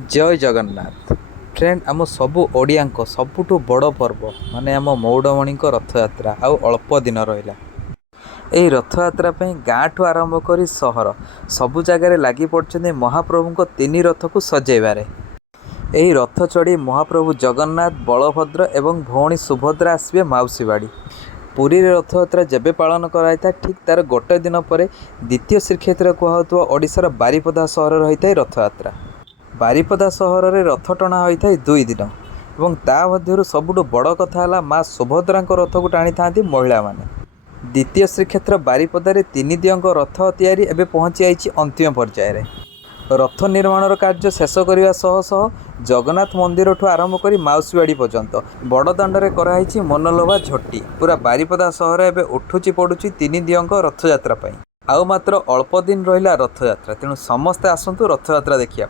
जय जगन्नाथ फ्रेंड आम सबू ओडिया सबुठु बड़ पर्व माने आम मौड़मणि रथ यात्रा आउ अल्प दिन रहा। यही रथ यात्रा गाँ ठू आरंभ कर सहर सबु जगार लगी पड़ते महाप्रभु तीन रथ को सजेबारे। यही रथ चढ़ी महाप्रभु जगन्नाथ बलभद्र एवं भौणी सुभद्रा आसवे माउसी बाड़ी। पुरी रथ यात्रा जेबे पालन कराई ठीक तार गोटे दिन पर द्वितीय श्रीक्षेत्र कहु ओडिशार बारिपदा सहर रही है रथ यात्रा। बारिपदा सहर में रथ टଣା होता है 2 दिन और ता मध्यरु सबुठु बड़ कथा है माँ सुभद्रा रथ को टाणी था महिला माने। द्वितीय श्रीक्षेत्र बारिपदार 3 दियों रथ तैयारी एवं पहुँची आई अंतिम पर्यायर। रथ निर्माण कार्य शेष करने सह सह जगन्नाथ मंदिर ठू आरंभ कर माउसीवाड़ी पर्यंत बड़दाण्ड कराई मनलोभा झोटी। पूरा बारिपदा सहर एवं उठुची पड़ुची 3 दियों रथ यात्रा आउ मात्र अल्प दिन रहा रथ यात्रा। तेणु समस्ते आसतु रथ यात्रा देखिए।